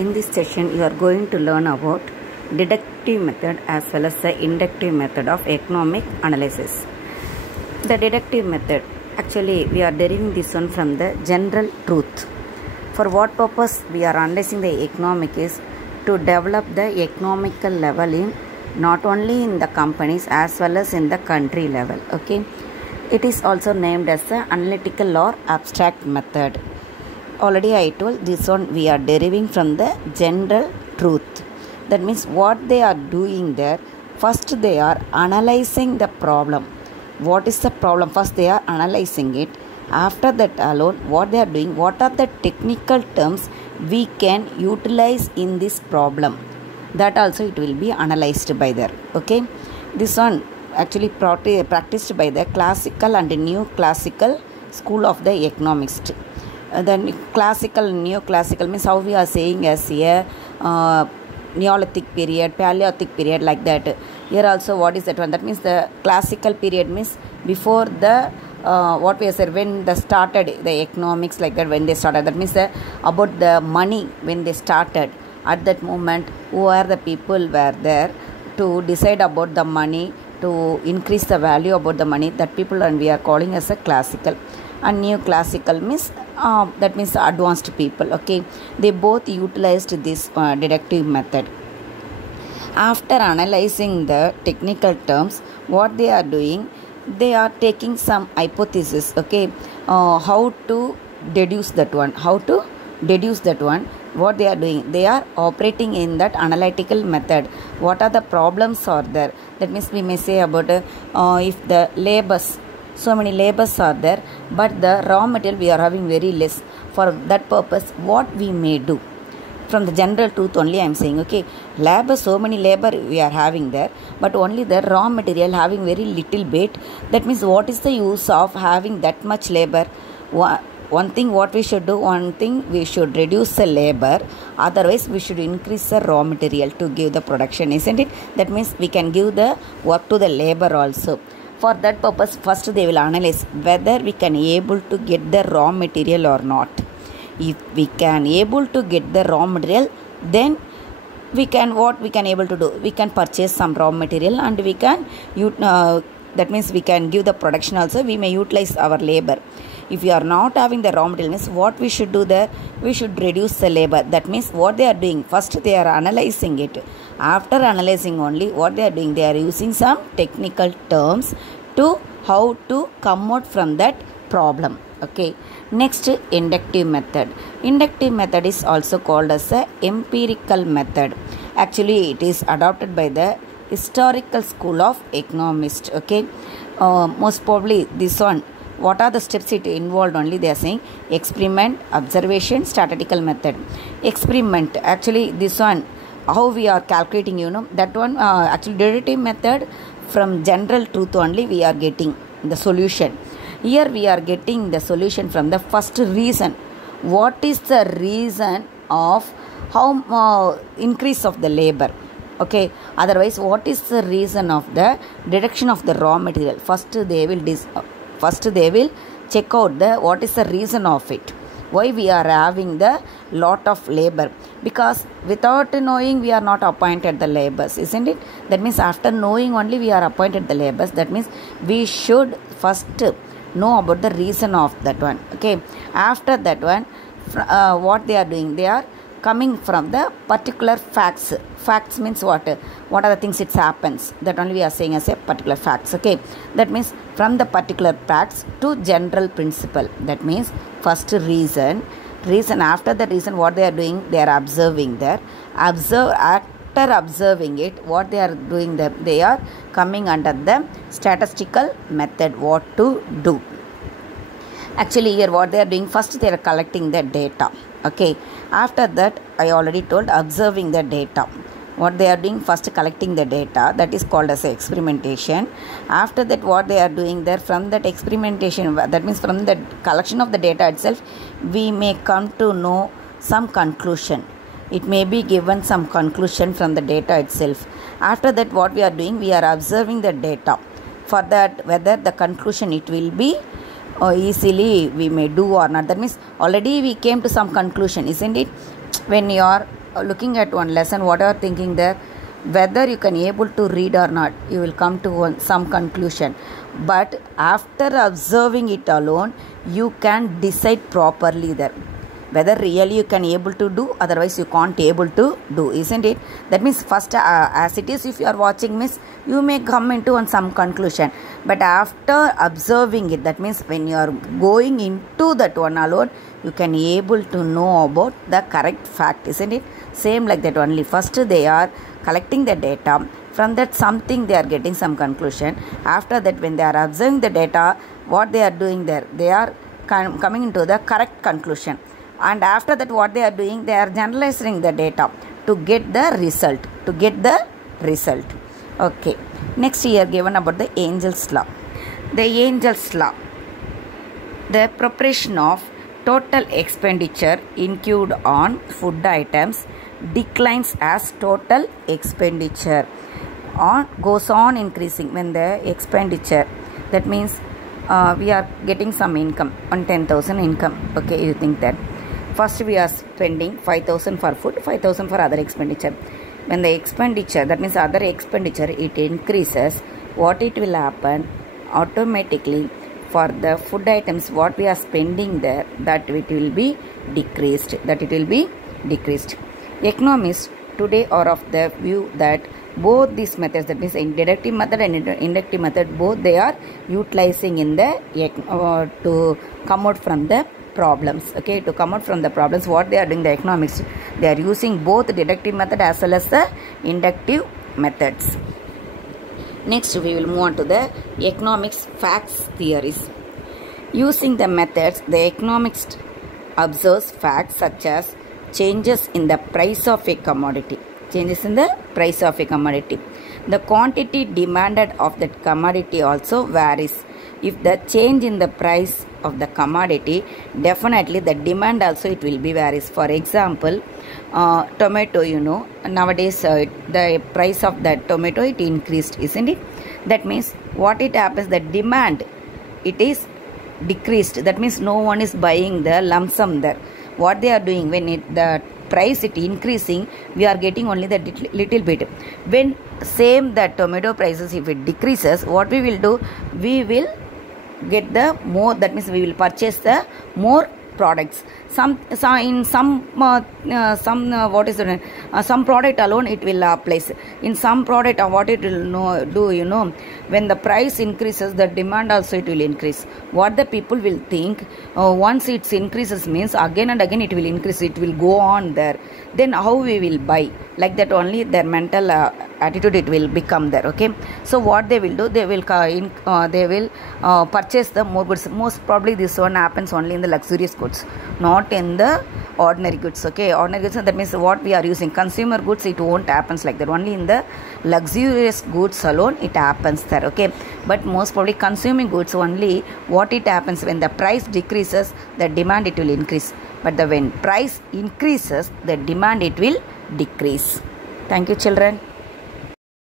In this session, you are going to learn about deductive method as well as the inductive method of economic analysis. The deductive method, actually we are deriving this one from the general truth. For what purpose we are analyzing the economic is to develop the economical level in not only in the companies as well as in the country level. Okay, it is also named as the analytical or abstract method. Already I told this one we are deriving from the general truth. That means what they are doing there, first they are analyzing the problem. What is the problem? First they are analyzing it. After that alone, what they are doing, what are the technical terms we can utilize in this problem, that also it will be analyzed by there. Okay, this one actually practiced by the classical and new classical school of the economics. Then classical and neoclassical means how we are saying as a Neolithic period, Paleolithic period, like that. Here also what is that one? That means the classical period means before the what we said when they started the economics, like that, when they started, that means about the money when they started. At that moment, who are the people were there to decide about the money, to increase the value about the money, that people, and we are calling as a classical. And neoclassical means that means advanced people. Okay, they both utilized this deductive method. After analyzing the technical terms, what they are doing, they are taking some hypothesis. Okay, how to deduce that one, what they are doing, they are operating in that analytical method. What are the problems are there? That means we may say about if the labors, so many labors are there, but the raw material we are having very less. For that purpose, what we may do, from the general truth only I am saying, okay, labor, so many labor we are having there, but only the raw material having very little bit. That means what is the use of having that much labor? One thing what we should do, we should reduce the labor, otherwise we should increase the raw material to give the production, isn't it? That means we can give the work to the labor also. For that purpose, first they will analyze whether we can able to get the raw material or not. If we can able to get the raw material, then we can able to do, we can purchase some raw material and we can that means we can give the production also, we may utilize our labor. If we are not having the raw material, means what we should do there, we should reduce the labor. That means what they are doing, first they are analyzing it. After analyzing only, what they are doing, they are using some technical terms to how to come out from that problem. Okay, next, inductive method. Inductive method is also called as a empirical method. Actually it is adopted by the historical school of economists. Okay, most probably this one, what are the steps it involved only, they are saying experiment, observation, statistical method. Experiment, actually this one, how we are calculating, that one actually deductive method, from general truth only we are getting the solution. Here we are getting the solution from the first reason. What is the reason of how increase of the labor? Okay, otherwise what is the reason of the reduction of the raw material? First they will check out the what is the reason of it, why we are having the lot of labor, because without knowing we are not appointed the labors, isn't it? That means after knowing only we are appointed the labors. That means we should first know about the reason of that one. Okay, after that one, what they are doing, they are coming from the particular facts. Facts means what are the things it happens, that only we are saying as a particular facts. Okay, that means from the particular facts to general principle. That means first reason, after the reason what they are doing, they are observing there. After observing it, what they are doing there, they are coming under the statistical method, what to do. Actually here what they are doing, first they are collecting the data. Okay, after that I already told, observing the data. What they are doing, first collecting the data, that is called as experimentation. After that what they are doing there, from that experimentation, that means from the collection of the data itself, we may come to know some conclusion. It may be given some conclusion from the data itself. After that what we are doing, we are observing the data. For that, whether the conclusion it will be easily we may do or not. That means already we came to some conclusion, isn't it? when you are looking at one lesson, what you are thinking there, whether you can able to read or not, you will come to some conclusion. But after observing it alone, you can decide properly there whether really you can able to do, otherwise you can't able to do, isn't it? That means first as it is, if you are watching means you may come into on some conclusion, but after observing it, that means when you are going into that one alone, you can able to know about the correct fact, isn't it? Same like that only. First they are collecting the data, from that something they are getting some conclusion. After that, when they are observing the data, what they are doing there, they are coming into the correct conclusion. And after that, what they are doing, they are generalizing the data to get the result. Okay, next here given about the Angel's law. The Angel's law, the preparation of total expenditure incurred on food items declines as total expenditure goes on increasing when the expenditure, that means we are getting some income on 10,000 income. Okay, you think that first we are spending 5,000 for food, 5,000 for other expenditure. When the expenditure, that means other expenditure, it increases, what it will happen automatically for the food items what we are spending there, that it will be decreased. Economists today are of the view that both these methods, that means deductive method and inductive method, both they are utilizing in the to come out from the problems. Okay, to come out from the problems, what they are doing, the economics, they are using both deductive method as well as the inductive methods. Next we will move on to the economics facts theories. Using the methods, the economics observes facts such as changes in the price of a commodity. The quantity demanded of that commodity also varies. If the change in the price of the commodity, definitely the demand also it will be varies. For example, tomato, nowadays the price of that tomato it increased, isn't it? That means what it happens, the demand it is decreased. That means no one is buying the lump sum there. What they are doing, when the price it increasing, we are getting only the little bit. When same that tomato prices, if it decreases, what we will do, we will get the more, that means we will purchase the more products. Some product alone it will place. In some product, what it will do, when the price increases, the demand also it will increase. What the people will think, once it increases means again and again it will increase, it will go on there. Then how we will buy? Like that only their mental attitude it will become there. Okay, so what they will do, they will purchase the more goods. Most probably this one happens only in the luxurious goods, not in the ordinary goods. Okay, ordinary goods, that means what we are using, consumer goods, it won't happens like that. Only in the luxurious goods alone it happens there. Okay, but most probably consuming goods only, what it happens, when the price decreases, the demand it will increase, but when price increases, the demand it will decrease. Thank you, children.